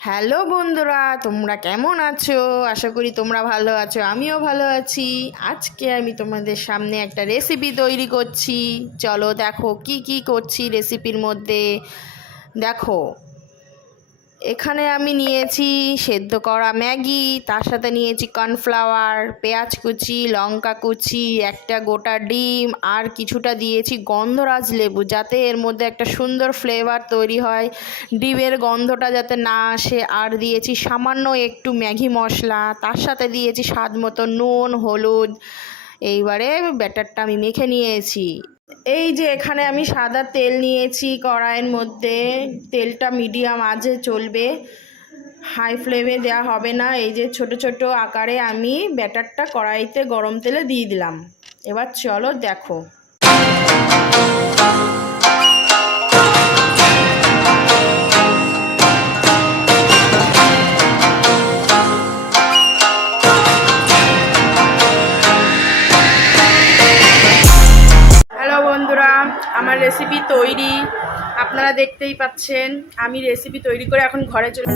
Hello বন্ধুরা, তোমরা কেমন আছো? আশা করি তোমরা ভালো আছো, আমিও ভালো আছি। আজকে আমি তোমাদের সামনে একটা রেসিপি তৈরি করছি। চলো দেখো কি কি করছি রেসিপির মধ্যে। দেখো, এখানে আমি নিয়েছি সেদ্ধ করা ম্যাগি, তার সাথে নিয়েছি কর্নফ্লাওয়ার, পেঁয়াজ কুচি, লঙ্কা কুচি, একটা গোটা ডিম, আর কিছুটা দিয়েছি গন্ধরাজ লেবু, যাতে এর মধ্যে একটা সুন্দর ফ্লেভার তৈরি হয়, ডিমের গন্ধটা যাতে না আসে। আর দিয়েছি সামান্য একটু ম্যাগি মশলা, তার সাথে দিয়েছি স্বাদ মতো নুন, হলুদ। এইবারে ব্যাটারটা আমি মেখে নিয়েছি। এই যে এখানে আমি সাদা তেল নিয়েছি কড়াইয়ের মধ্যে। তেলটা মিডিয়াম আঁচে চলবে, হাই ফ্লেমে দেওয়া হবে না। এই যে ছোট ছোট আকারে আমি ব্যাটারটা কড়াইতে গরম তেলে দিয়ে দিলাম। এবার চলো দেখো। হ্যালো বন্ধুরা, আমার রেসিপি তৈরি। আপনারা দেখতেই পাচ্ছেন, আমি রেসিপি তৈরি করে এখন ঘরে চলে